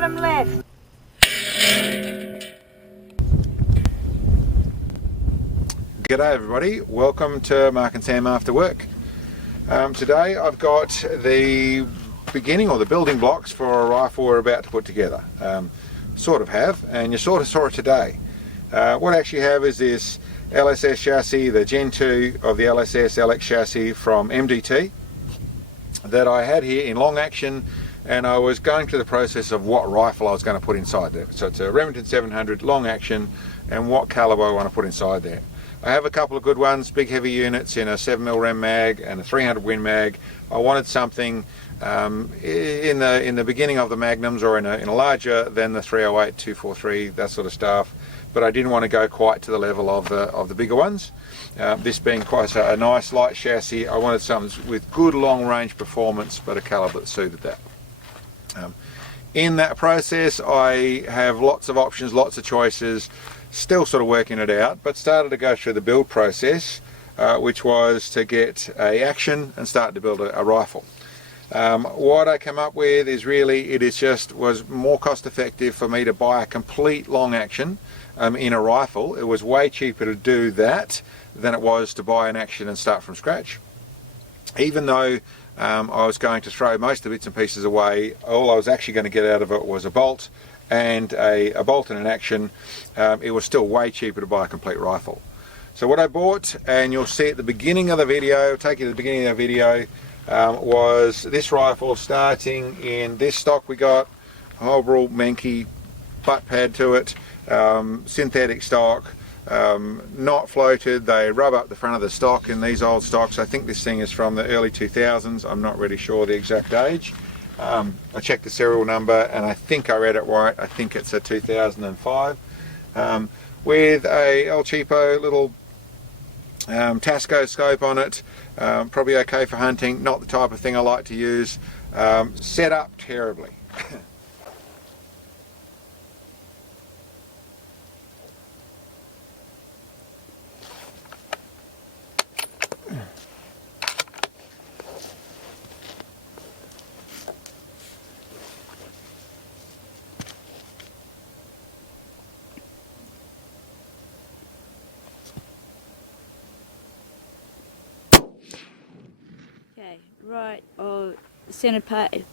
bottom left. G'day everybody, welcome to Mark and Sam After Work. Today I've got the beginning or the building blocks for a rifle we're about to put together. Sort of have, and you sort of saw it today. What I actually have is this LSS chassis, the Gen 2 of the LSS LX chassis from MDT that I had here in long action, and I was going through the process of what rifle I was going to put inside there. So it's a Remington 700 long action and what caliber I want to put inside there. I have a couple of good ones, big heavy units in a 7mm Rem mag and a 300 Win mag. I wanted something in the beginning of the magnums or in a larger than the 308, 243, that sort of stuff. But I didn't want to go quite to the level of the bigger ones. This being quite a nice light chassis, I wanted something with good long range performance, but a caliber that suited that. In that process, I have lots of options, lots of choices. Still sort of working it out, but started to go through the build process, which was to get a action and start to build a rifle. What I come up with is really was more cost effective for me to buy a complete long action in a rifle. It was way cheaper to do that than it was to buy an action and start from scratch. Even though I was going to throw most of the bits and pieces away, all I was actually going to get out of it was a bolt and a bolt and an action. It was still way cheaper to buy a complete rifle. So what I bought, and you'll see at the beginning of the video, take you to the beginning of the video, was this rifle starting in this stock we got, overall Menke butt pad to it, synthetic stock, not floated. They rub up the front of the stock in these old stocks. I think this thing is from the early 2000s. I'm not really sure the exact age. I checked the serial number and I think I read it right. I think it's a 2005 with a El Cheapo little Tasco scope on it. Probably okay for hunting, not the type of thing I like to use. Set up terribly. Okay, right of centre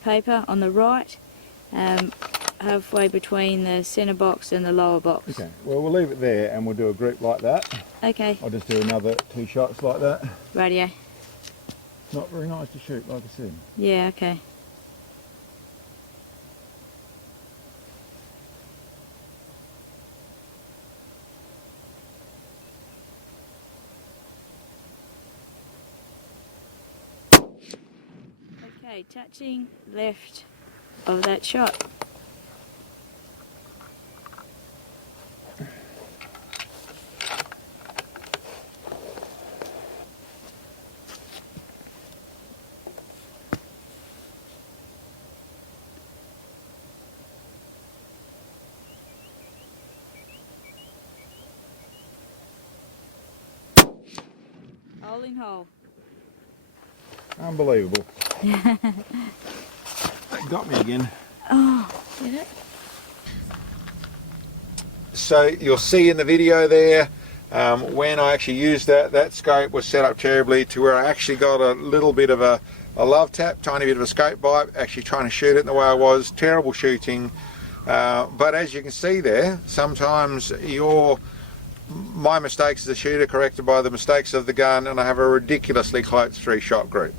paper on the right, halfway between the centre box and the lower box. Okay, well we'll leave it there and we'll do a group like that. Okay. I'll just do another 2 shots like that. Radio. Not very nice to shoot, like I said. Yeah, okay. Okay, touching left of that shot. Hole in hole. Unbelievable. That got me again. Oh, did it? So you'll see in the video there, when I actually used that scope was set up terribly to where I actually got a little bit of a love tap, tiny bit of a scope bite, actually trying to shoot it in the way I was. Terrible shooting. But as you can see there, sometimes my mistakes as a shooter corrected by the mistakes of the gun, and I have a ridiculously close 3-shot group.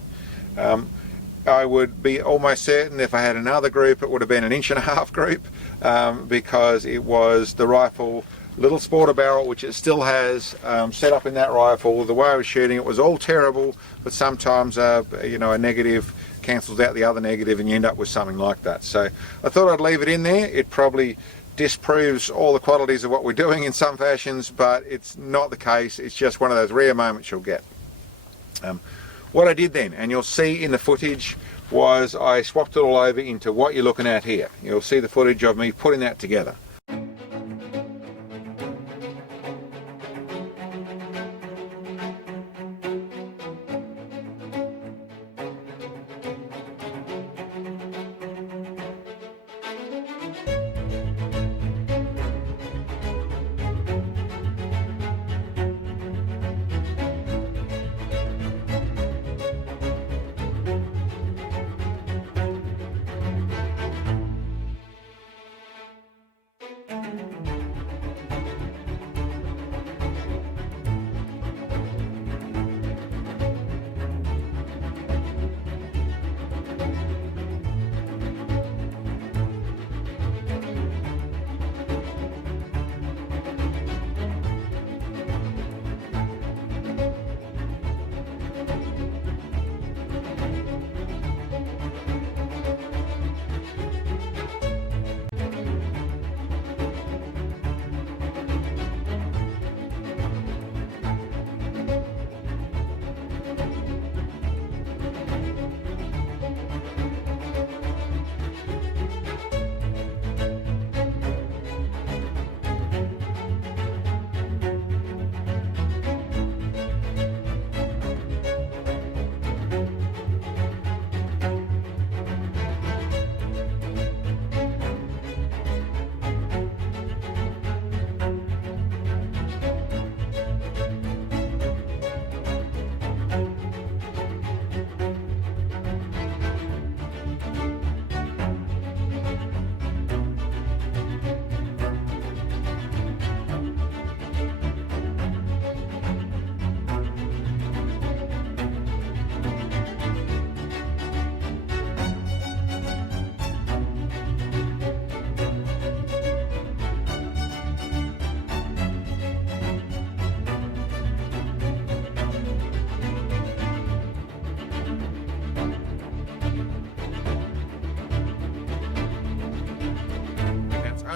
I would be almost certain if I had another group it would have been an 1.5-inch group, because it was the rifle little sporter barrel, which it still has, set up in that rifle. The way I was shooting it was all terrible, but sometimes a negative cancels out the other negative and you end up with something like that. So I thought I'd leave it in there. It probably disproves all the qualities of what we're doing in some fashions, but it's not the case. It's just one of those rare moments you'll get. What I did then, and you'll see in the footage, was I swapped it all over into what you're looking at here. You'll see the footage of me putting that together.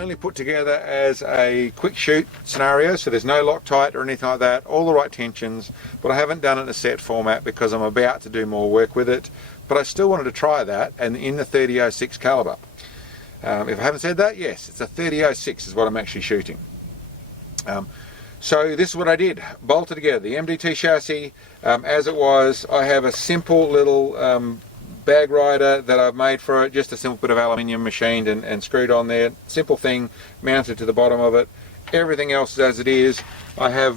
only put together as a quick shoot scenario, so there's no Loctite or anything like that, all the right tensions, but I haven't done it in a set format because I'm about to do more work with it. But I still wanted to try that, and in the 30-06 caliber. If I haven't said that, yes, it's a 30-06 is what I'm actually shooting. So this is what I did, bolted together the MDT chassis as it was. I have a simple little bag rider that I've made for it, just a simple bit of aluminium machined and screwed on there, simple thing, mounted to the bottom of it. Everything else is as it is. I have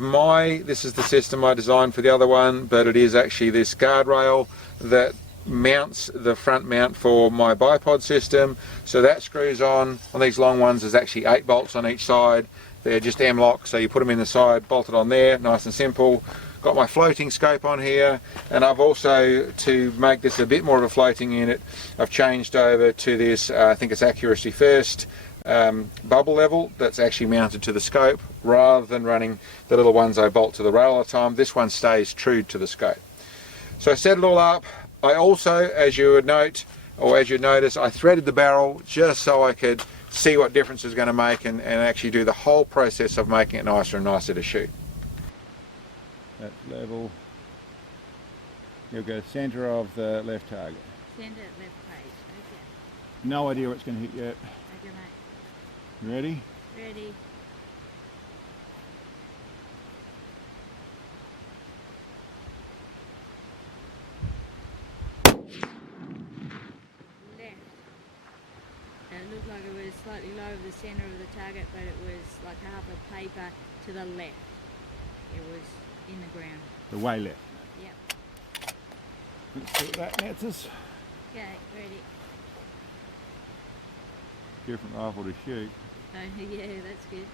this is the system I designed for the other one, but it is actually this guardrail that mounts the front mount for my Bipod system. So that screws on these long ones. There's actually 8 bolts on each side. They're just M-lock, so you put them in the side, bolted on there, nice and simple. Got my floating scope on here, and I've also, to make this a bit more of a floating unit, I've changed over to this, I think it's accuracy first, bubble level that's actually mounted to the scope, rather than running the little ones I bolt to the rail all the time. This one stays true to the scope. So I set it all up. I also, as you would note, or as you'd notice, I threaded the barrel just so I could see what difference it's going to make and actually do the whole process of making it nicer and nicer to shoot. That's level. You'll go centre of the left target. Centre left page, okay. No idea where it's going to hit yet. Okay, mate. You ready? Ready. It looked like it was slightly low of the centre of the target, but it was like half a paper to the left. It was in the ground. The way left. Yep. Let's see what that nets us. Okay, ready. Different rifle to shoot. Oh yeah, that's good.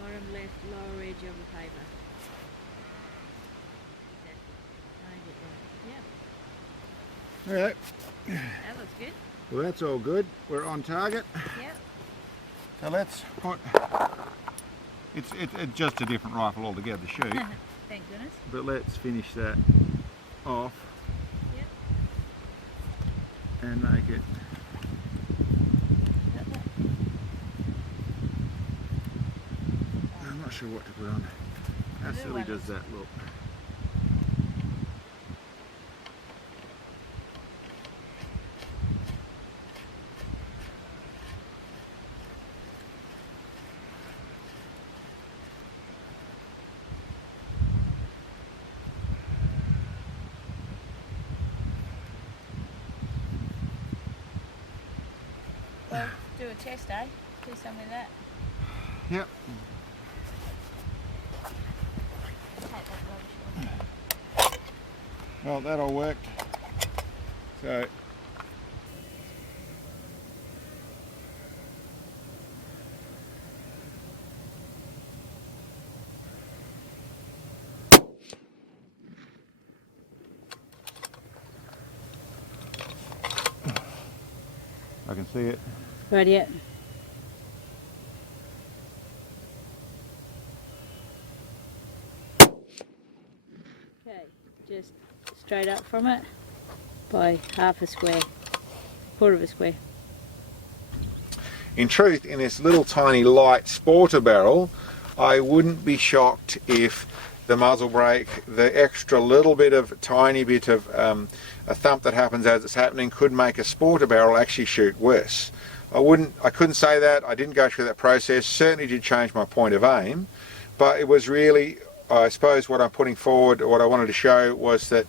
Bottom left lower edge of the paper. Exactly. I get that. Yep. Alright. That looks good. Well, that's all good. We're on target. Yep. So let's put... It's just a different rifle altogether to shoot. Thank goodness. But let's finish that off. Yep. And make it... I'm not sure what to put on. How silly does that look? Well, do a test, eh? Do some of that. Yep. Well, that all worked. So I can see it. Right, yet. Okay, just straight up from it by half a square, quarter of a square. In truth, in this little tiny light sporter barrel, I wouldn't be shocked if the muzzle brake, the extra little bit of tiny bit of a thump that happens as it's happening, could make a sporter barrel actually shoot worse. I couldn't say that. I didn't go through that process. Certainly did change my point of aim, but it was really, I suppose, what I'm putting forward, or what I wanted to show, was that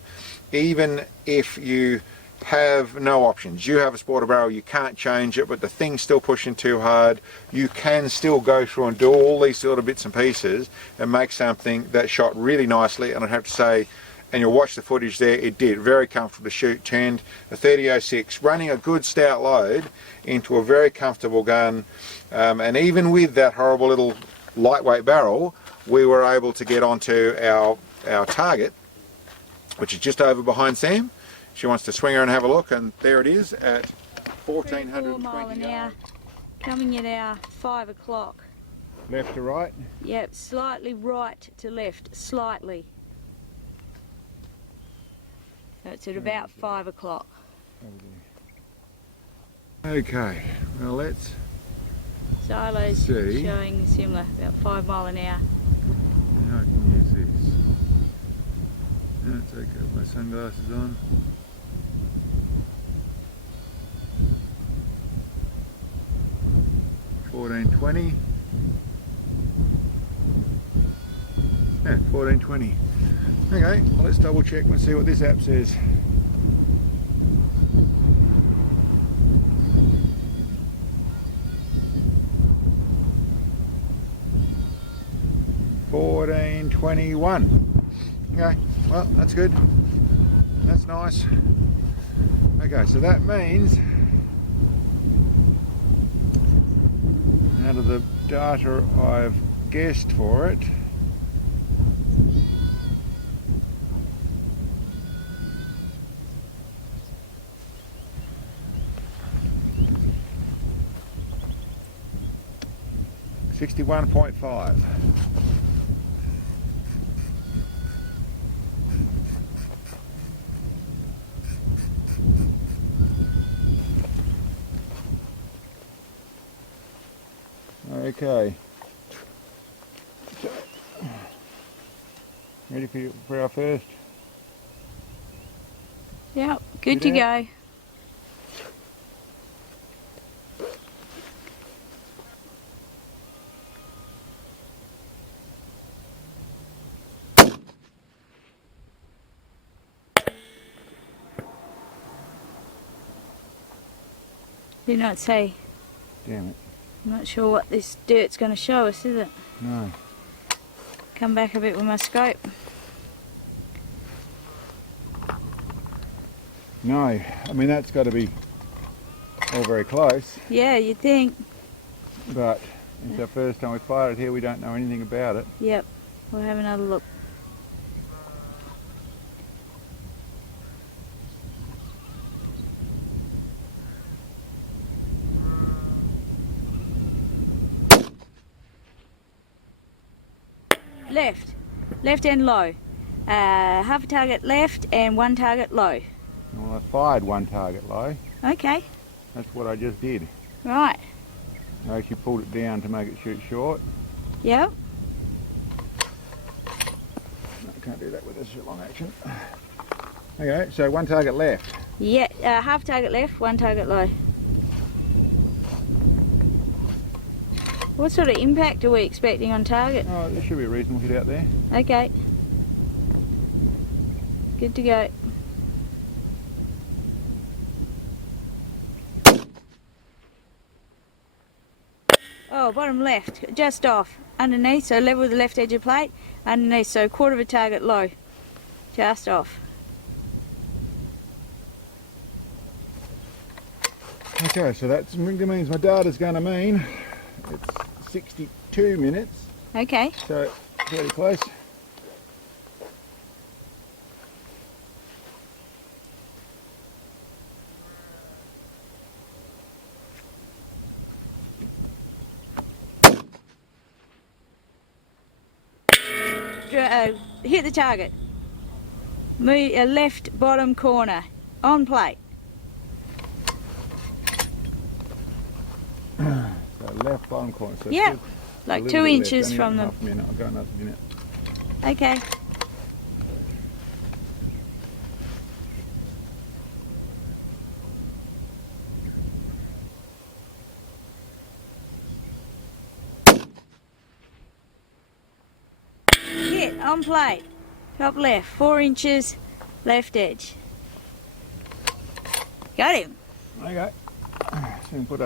even if you have no options, you have a sporter barrel, you can't change it, but the thing's still pushing too hard, you can still go through and do all these little bits and pieces and make something that shot really nicely. And I'd have to say, and you'll watch the footage there, it did. Very comfortable to shoot. Turned a 30-06, running a good stout load, into a very comfortable gun. And even with that horrible little lightweight barrel, we were able to get onto our target, which is just over behind Sam. She wants to swing her and have a look, and there it is at 1420 mile an hour, coming at our 5 o'clock Left to right? Yep, slightly right to left, slightly. So it's at about 5 o'clock. Okay, well let's Silo's see. showing similar, about 5 mile an hour. How I can use this. Now take my sunglasses on. $14.20. Yeah, $14.20. Okay, well, let's double check and see what this app says. $14.21. Okay, well, that's good. That's nice. Okay, so that means out of the data I've guessed for it, $61.5. Okay. So, ready for our first? Yep, good to go. Did not say. Damn it. I'm not sure what this dirt's going to show us, is it? No. Come back a bit with my scope. No, I mean that's got to be all very close, Yeah, you'd think. but it's our first time we fired it here, we don't know anything about it. Yep, we'll have another look. Left and low. Half a target left and 1 target low. Well, I fired 1 target low. Okay, That's what I just did. right. I actually pulled it down to make it shoot short. Yep. No, I can't do that with this long action. Okay, so 1 target left. Yeah, half target left, 1 target low. What sort of impact are we expecting on target? Oh, there should be a reasonable hit out there. Okay. Good to go. Oh, bottom left, just off. Underneath, so level with the left edge of plate. Underneath, so 1/4 of a target low. Just off. Okay, so that means my data's going to mean it's 62 minutes, Okay. so pretty close. Hit the target. Move left bottom corner. On plate. So left bottom corner. So Yep. still a Like little 2 bit inches left. from Only the... half a minute. I'll go another minute. Okay. Hit on plate. Top left, 4 inches, left edge. Got him. Okay. So we put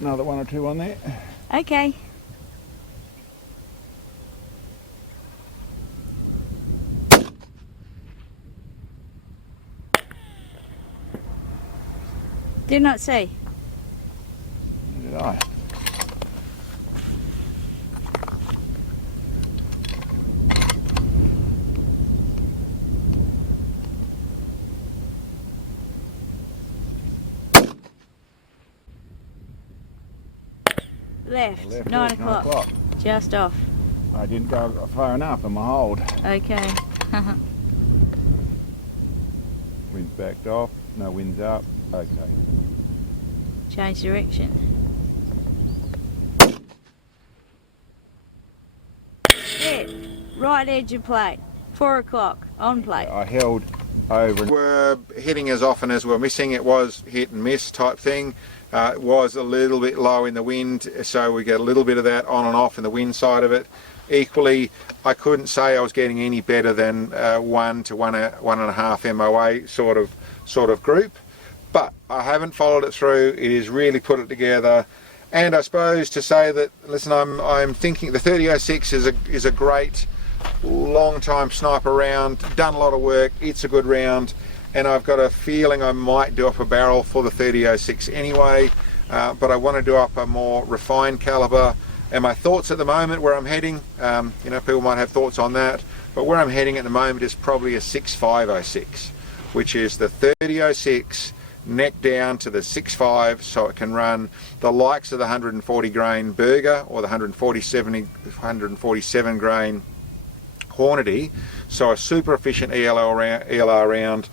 another 1 or 2 on there. Okay. Did not see. Did I? Left. Left, 9 yes, 9 o'clock. o'clock. Just off. I didn't go far enough in my hold. Okay. Wind's backed off. No, wind's up. Okay. Change direction. Yeah. Right edge of plate. 4 o'clock. On plate. I held over. We're hitting as often as we're missing. It was hit and miss type thing. It was a little bit low in the wind, so we get a little bit of that on and off in the wind side of it. Equally, I couldn't say I was getting any better than 1 to 1.5 MOA sort of group, but I haven't followed it through. It is really put it together, and I suppose to say that, listen, I'm thinking the 3006 is a great long time sniper round, done a lot of work, it's a good round, and I've got a feeling I might do up a barrel for the 3006 anyway, but I want to do up a more refined caliber. And my thoughts at the moment, where I'm heading, you know, people might have thoughts on that, but where I'm heading at the moment is probably a 6506, which is the 3006 neck down to the 65, so it can run the likes of the 140 grain Burger or the 147 grain Hornady, so a super efficient ELR round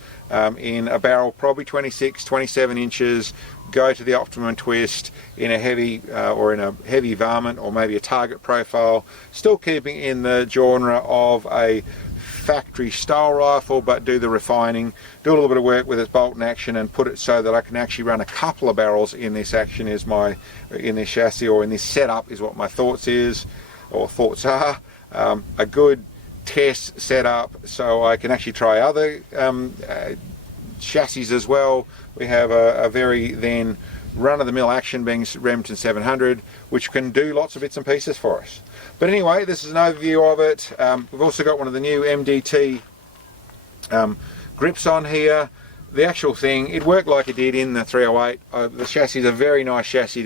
in a barrel probably 26, 27 inches, go to the optimum twist in a heavy or in a heavy varmint or maybe a target profile, still keeping in the genre of a factory style rifle, but do the refining, do a little bit of work with its bolt and action, and put it so that I can actually run a couple of barrels in this action in this chassis or in this setup is what my thoughts are. A good test setup so I can actually try other chassis as well. We have a very then run-of-the-mill action being Remington 700, which can do lots of bits and pieces for us. But anyway, this is an overview of it. We've also got one of the new MDT grips on here. The actual thing, it worked like it did in the 308. The chassis is a very nice chassis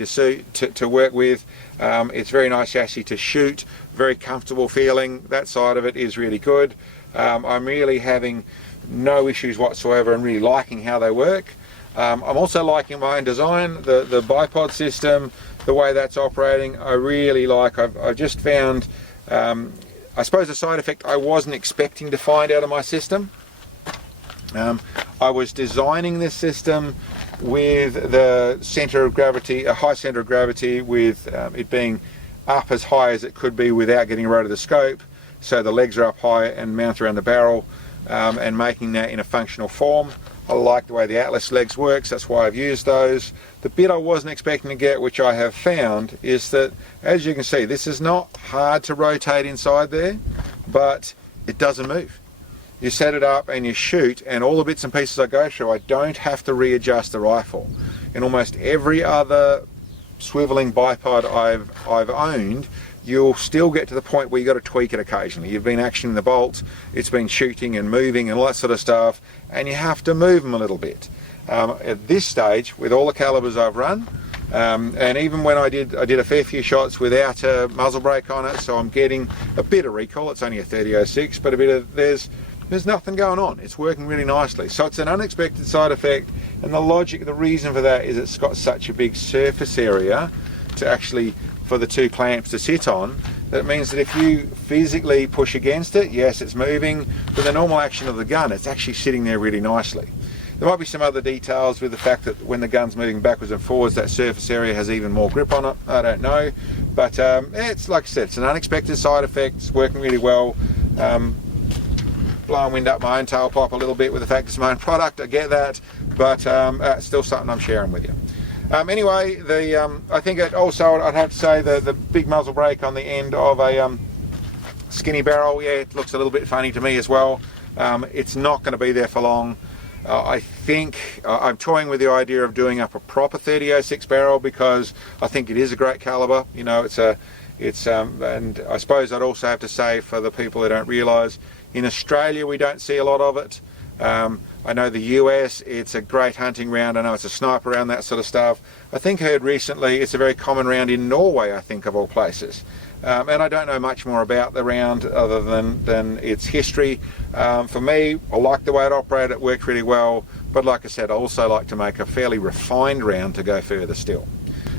to work with. It's a very nice chassis to shoot, very comfortable feeling. That side of it is really good. I'm really having no issues whatsoever and really liking how they work. I'm also liking my own design, the Bipod system, the way that's operating. I really like. I've just found, I suppose, a side effect I wasn't expecting to find out of my system. I was designing this system with the center of gravity, a high center of gravity, with it being up as high as it could be without getting rid of the scope, so the legs are up high and mount around the barrel, and making that in a functional form. I like the way the Atlas legs works, that's why I've used those. The bit I wasn't expecting to get, which I have found, is that, as you can see, this is not hard to rotate inside there, but it doesn't move. You set it up and you shoot, and all the bits and pieces I go through, I don't have to readjust the rifle. In almost every other swiveling bipod I've owned, you'll still get to the point where you've got to tweak it occasionally. You've been actioning the bolt, it's been shooting and moving and all that sort of stuff, and you have to move them a little bit. At this stage, with all the calibers I've run, and even when I did a fair few shots without a muzzle brake on it, so I'm getting a bit of recoil. It's only a 3006, but a bit of there's nothing going on. It's working really nicely. So it's an unexpected side effect, and the reason for that is it's got such a big surface area to actually, for the two clamps to sit on, that means that if you physically push against it, yes, it's moving, but the normal action of the gun, it's actually sitting there really nicely. There might be some other details with the fact that when the gun's moving backwards and forwards, that surface area has even more grip on it. I don't know, but it's, like I said, it's an unexpected side effect. It's working really well. Blowing wind up my own tailpipe a little bit with the fact it's my own product, I get that, but it's still something I'm sharing with you. Anyway, I think I'd have to say the big muzzle brake on the end of a skinny barrel, yeah, it looks a little bit funny to me as well. It's not going to be there for long. I think I'm toying with the idea of doing up a proper 3006 barrel, because I think it is a great caliber. You know, and I suppose I'd also have to say, for the people that don't realise, in Australia we don't see a lot of it. I know the US, it's a great hunting round. I know it's a sniper round, that sort of stuff. I think I heard recently it's a very common round in Norway, I think, of all places. And I don't know much more about the round other than its history. For me, I like the way it operated, it worked really well, but like I said, I also like to make a fairly refined round to go further still.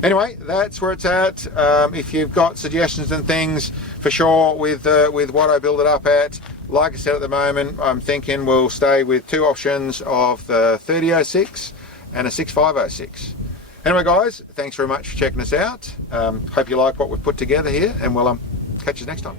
Anyway, that's where it's at. If you've got suggestions and things, for sure, with what I build it up at, like I said, at the moment, I'm thinking we'll stay with 2 options of the 3006 and a 6506. Anyway, guys, thanks very much for checking us out. Hope you like what we've put together here, and we'll catch you next time.